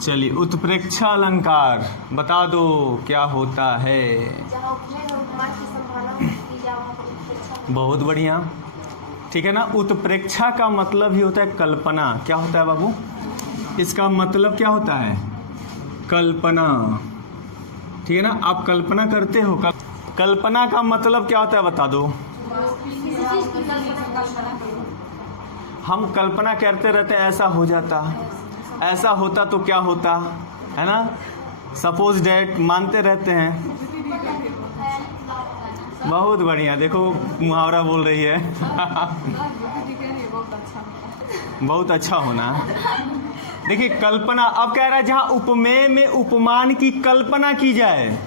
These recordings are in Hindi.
चलिए, उत्प्रेक्षा अलंकार बता दो क्या होता है। बहुत बढ़िया, ठीक है ना। उत्प्रेक्षा का मतलब ही होता है कल्पना। क्या होता है बाबू? इसका मतलब क्या होता है? कल्पना, ठीक है ना। आप कल्पना करते हो, कल्पना का मतलब क्या होता है बता दो। हम कल्पना करते रहते हैं, ऐसा हो जाता, ऐसा होता तो क्या होता, है ना। सपोज डैट मानते रहते हैं। बहुत बढ़िया, देखो मुहावरा बोल रही है। बहुत अच्छा होना। देखिए कल्पना, अब कह रहा है जहां उपमेय में उपमान की कल्पना की जाए,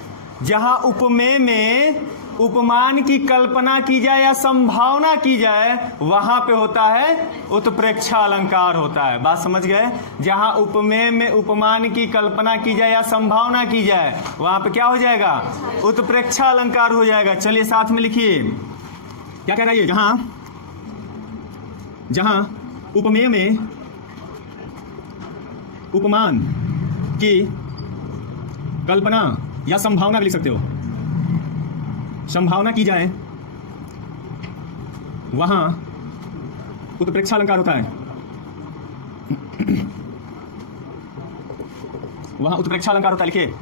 जहां उपमेय में उपमान की कल्पना की जाए या संभावना की जाए, वहां पे होता है उत्प्रेक्षा अलंकार होता है। बात समझ गए? जहां उपमेय में उपमान की कल्पना की जाए या संभावना की जाए, वहां पे क्या हो जाएगा? उत्प्रेक्षा अलंकार हो जाएगा। चलिए साथ में लिखिए, क्या कह रहा है ये? जहां उपमेय में उपमान की कल्पना या संभावना भी लिख सकते हो, संभावना की जाए, वहां उत्प्रेक्षा अलंकार होता है। वहां उत्प्रेक्षा अलंकार होता है। लिखिए,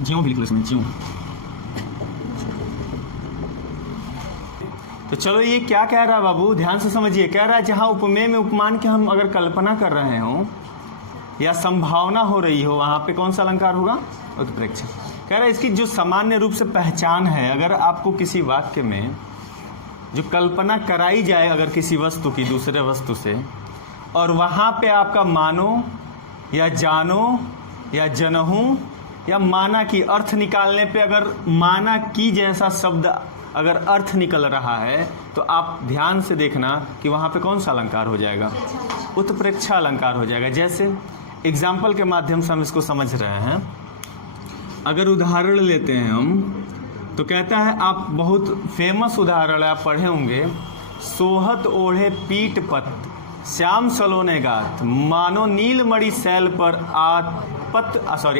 ज्यों भी लिख लो इसमें, ज्यों। तो चलो, ये क्या कह रहा है बाबू, ध्यान से समझिए। कह रहा है जहां उपमेय में उपमान की हम अगर कल्पना कर रहे हो या संभावना हो रही हो, वहां पे कौन सा अलंकार होगा? उत्प्रेक्षा। कह रहा है इसकी जो सामान्य रूप से पहचान है, अगर आपको किसी वाक्य में जो कल्पना कराई जाए अगर किसी वस्तु की दूसरे वस्तु से, और वहां पे आपका मानो या जानो या जनहूं या माना की अर्थ निकालने पे अगर माना की जैसा शब्द अगर अर्थ निकल रहा है, तो आप ध्यान से देखना कि वहाँ पे कौन सा अलंकार हो जाएगा? उत्प्रेक्षा अलंकार हो जाएगा। जैसे एग्जाम्पल के माध्यम से हम इसको समझ रहे हैं। अगर उदाहरण लेते हैं हम, तो कहता है, आप बहुत फेमस उदाहरण आप पढ़े होंगे, सोहत ओढ़े पीठ पत श्याम सलोने गात, मानो नीलमणि शैल पर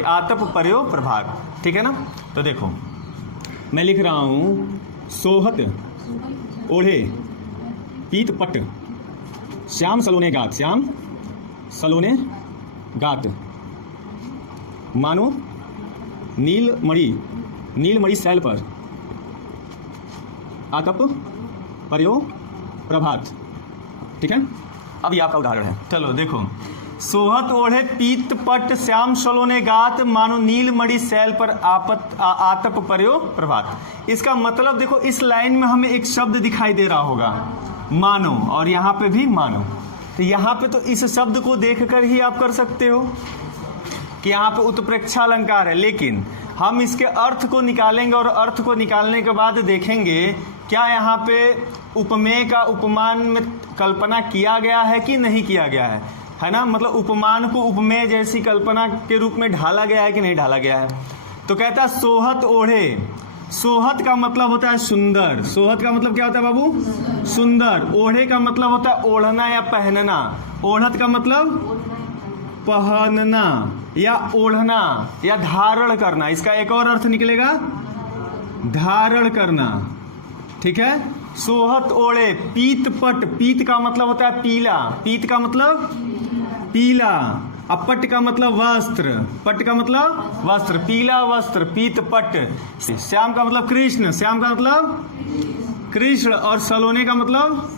आतप पर्यो प्रभात। ठीक है ना। तो देखो मैं लिख रहा हूं, सोहत ओढ़े पीत पट श्याम सलोने गात, श्याम सलोने गात, मानो नीलमणि शैल पर आतप पर्यो प्रभात। ठीक है। अब ये आपका उदाहरण है। चलो देखो, सोहत ओढ़े पीत पट श्याम सलोने गात, मानो नीलमणि शैल पर आतप पर्यो प्रभात। इसका मतलब देखो, इस लाइन में हमें एक शब्द दिखाई दे रहा होगा, मानो, और यहाँ पे भी मानो। तो यहाँ पे तो इस शब्द को देखकर ही आप कर सकते हो कि यहाँ पे उत्प्रेक्षा अलंकार है, लेकिन हम इसके अर्थ को निकालेंगे और अर्थ को निकालने के बाद देखेंगे क्या यहाँ पे उपमेय का उपमान में कल्पना किया गया है कि नहीं किया गया है ना। मतलब उपमान को उपमेय जैसी कल्पना के रूप में ढाला गया है कि नहीं ढाला गया है। तो कहता है सोहत ओढ़े, सोहत का मतलब होता है सुंदर। सोहत का मतलब क्या होता है बाबू? सुंदर। ओढ़े का मतलब होता है ओढ़ना या पहनना। ओढ़त का मतलब पहनना या ओढ़ना या धारण करना। इसका एक और अर्थ निकलेगा, धारण करना। ठीक है। सोहत ओढ़े पीत पट, पीत का मतलब होता है पीला, पीत का मतलब पीला, अब पट का मतलब वस्त्र, पट का मतलब वस्त्र, पीला वस्त्र, पीत पट। श्याम का मतलब कृष्ण, श्याम का मतलब कृष्ण, और सलोने का मतलब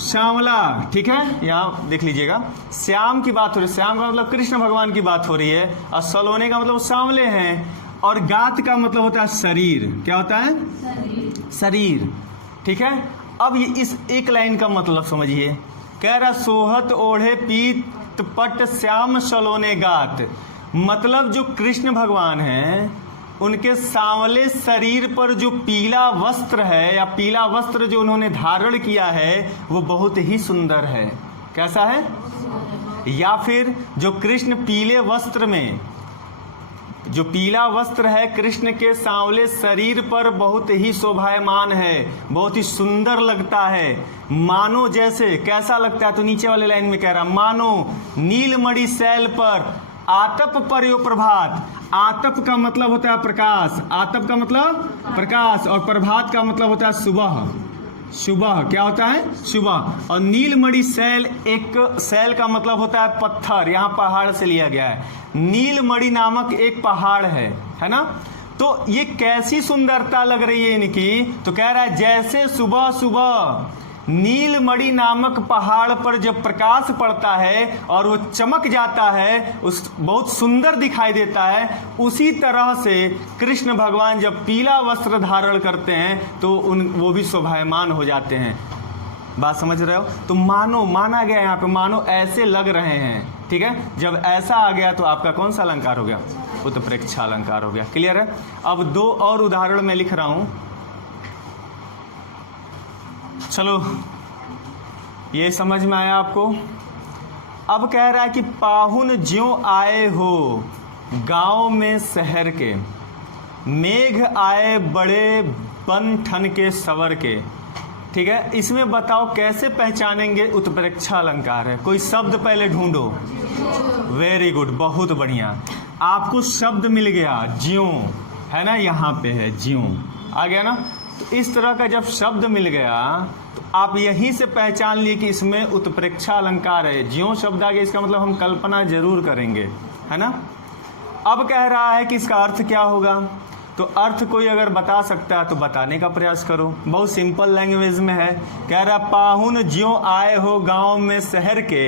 श्यामला। ठीक है, यहाँ देख लीजिएगा, श्याम की बात हो रही है, श्याम का मतलब कृष्ण भगवान की बात हो रही है, और सलोने का मतलब सांवले हैं, और गात का मतलब होता है शरीर। क्या होता है? शरीर। ठीक है। अब ये इस एक लाइन का मतलब समझिए। कह रहा सोहत ओढ़े पीत पट श्याम सलोने गात, मतलब जो कृष्ण भगवान हैं उनके सांवले शरीर पर जो पीला वस्त्र है या पीला वस्त्र जो उन्होंने धारण किया है वो बहुत ही सुंदर है। कैसा है? या फिर जो कृष्ण पीले वस्त्र में, जो पीला वस्त्र है कृष्ण के सांवले शरीर पर बहुत ही शोभायमान है, बहुत ही सुंदर लगता है, मानो जैसे, कैसा लगता है तो नीचे वाले लाइन में कह रहा, मानो नीलमणि शैल पर आतप पर्यो प्रभात। आतप का मतलब होता है प्रकाश, आतप का मतलब प्रकाश, और प्रभात का मतलब होता है सुबह। सुबह क्या होता है? सुबह। और नीलमणि शैल, एक शैल का मतलब होता है पत्थर, यहाँ पहाड़ से लिया गया है। नीलमणि नामक एक पहाड़ है ना। तो ये कैसी सुंदरता लग रही है इनकी, तो कह रहा है जैसे सुबह सुबह नीलमणि नामक पहाड़ पर जब प्रकाश पड़ता है और वो चमक जाता है, उस बहुत सुंदर दिखाई देता है, उसी तरह से कृष्ण भगवान जब पीला वस्त्र धारण करते हैं तो वो भी शोभायमान हो जाते हैं। बात समझ रहे हो? तो मानो, माना गया यहाँ पे, मानो ऐसे लग रहे हैं। ठीक है, जब ऐसा आ गया तो आपका कौन सा अलंकार हो गया? उत्प्रेक्षा अलंकार हो गया। क्लियर है? अब दो और उदाहरण मैं लिख रहा हूं, चलो ये समझ में आया आपको। अब कह रहा है कि पाहुन ज्यों आए हो गांव में शहर के, मेघ आए बड़े बन ठन के सवर के। ठीक है, इसमें बताओ कैसे पहचानेंगे उत्प्रेक्षा अलंकार है? कोई शब्द पहले ढूंढो। वेरी गुड, बहुत बढ़िया, आपको शब्द मिल गया, ज्यों है ना, यहाँ पे है ज्यों, आ गया ना। तो इस तरह का जब शब्द मिल गया तो आप यहीं से पहचान लिए कि इसमें उत्प्रेक्षा अलंकार है। ज्यों शब्द आ गया, इसका मतलब हम कल्पना जरूर करेंगे, है ना। अब कह रहा है कि इसका अर्थ क्या होगा, तो अर्थ कोई अगर बता सकता है तो बताने का प्रयास करो। बहुत सिंपल लैंग्वेज में है, कह रहा पाहुन ज्यों आए हो गांव में शहर के,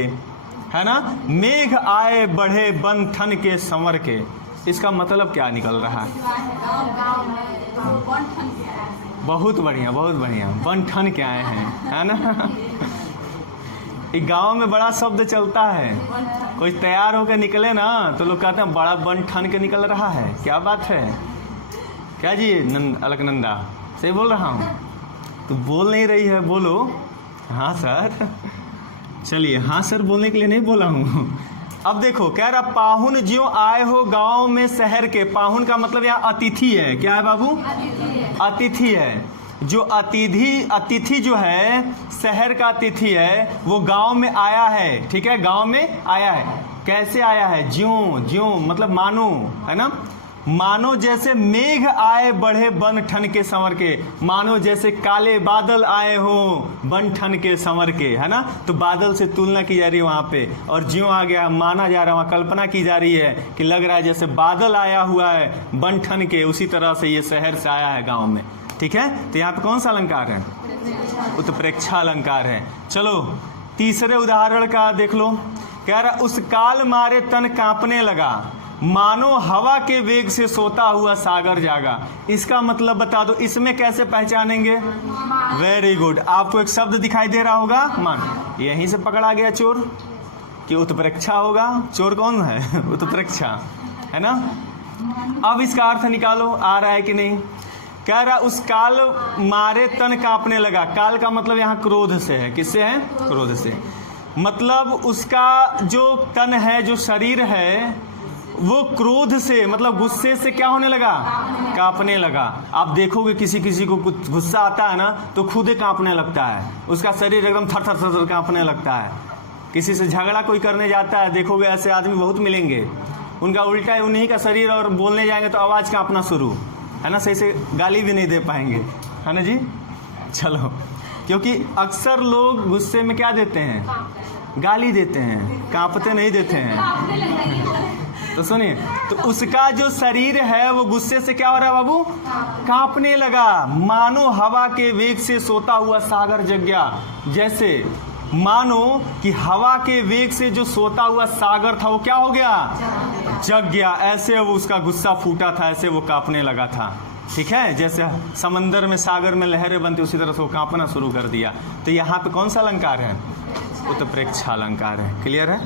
है ना, मेघ आए बढ़े बन ठन के संवर के। इसका मतलब क्या निकल रहा है? बहुत बढ़िया, बहुत बढ़िया, बन ठन के आए हैं, है ना। एक गांव में बड़ा शब्द चलता है, कोई तैयार होकर निकले ना तो लोग कहते हैं बड़ा बन ठन के निकल रहा है। क्या बात है? क्या जी अलकनंदा, सही बोल रहा हूँ? तो बोल नहीं रही है, बोलो। हाँ सर, चलिए, हाँ सर बोलने के लिए नहीं बोला हूँ। अब देखो, कह रहा पाहुन ज्यों आए हो गांव में शहर के। पाहुन का मतलब यहाँ अतिथि है। क्या है बाबू? अतिथि है। जो अतिथि जो है, शहर का अतिथि है, वो गांव में आया है। ठीक है, गांव में आया है। कैसे आया है? ज्यों, ज्यों मतलब मानो, है ना। मानो जैसे मेघ आए बढ़े बन ठन के संवर के, मानो जैसे काले बादल आए हो बन ठन के संवर के, है ना। तो बादल से तुलना की जा रही है वहां पे, और ज्यों आ गया, माना जा रहा है, वहां कल्पना की जा रही है कि लग रहा है जैसे बादल आया हुआ है बन ठन के, उसी तरह से ये शहर से आया है गांव में। ठीक है, तो यहाँ पे कौन सा अलंकार है? उत्प्रेक्षा अलंकार है। चलो तीसरे उदाहरण का देख लो। कह रहा उस काल मारे तन कांपने लगा, मानो हवा के वेग से सोता हुआ सागर जागा। इसका मतलब बता दो, इसमें कैसे पहचानेंगे? वेरी गुड, आपको एक शब्द दिखाई दे रहा होगा, मान। यहीं से पकड़ा गया चोर कि उत्प्रेक्षा होगा। चोर कौन है? उत्प्रेक्षा, है ना। अब इसका अर्थ निकालो, आ रहा है कि नहीं। कह रहा उस काल मारे तन कांपने लगा। काल का मतलब यहाँ क्रोध से है। किससे है? क्रोध से। मतलब उसका जो तन है, जो शरीर है, वो क्रोध से मतलब गुस्से से क्या होने लगा? कांपने लगा। आप देखोगे किसी को कुछ गुस्सा आता है ना तो खुद ही कांपने लगता है, उसका शरीर एकदम थर थर थर कांपने लगता है। किसी से झगड़ा कोई करने जाता है, देखोगे ऐसे आदमी बहुत मिलेंगे, उनका उल्टा है, उन्हीं का शरीर, और बोलने जाएंगे तो आवाज कांपना शुरू, है ना। सही से गाली भी नहीं दे पाएंगे, है ना जी। चलो, क्योंकि अक्सर लोग गुस्से में क्या देते हैं? गाली देते हैं, कांपते नहीं देते हैं। तो सुनिए, तो उसका जो शरीर है वो गुस्से से क्या हो रहा है बाबू? कांपने लगा। मानो हवा के वेग से सोता हुआ सागर जग गया। जैसे मानो कि हवा के वेग से जो सोता हुआ सागर था वो क्या हो गया? जग गया। ऐसे वो उसका गुस्सा फूटा था, ऐसे वो कांपने लगा था। ठीक है, जैसे समंदर में, सागर में लहरें बनती, उसी तरह से वो कांपना शुरू कर दिया। तो यहाँ पे कौन सा अलंकार है? उत्प्रेक्षा अलंकार है। क्लियर है?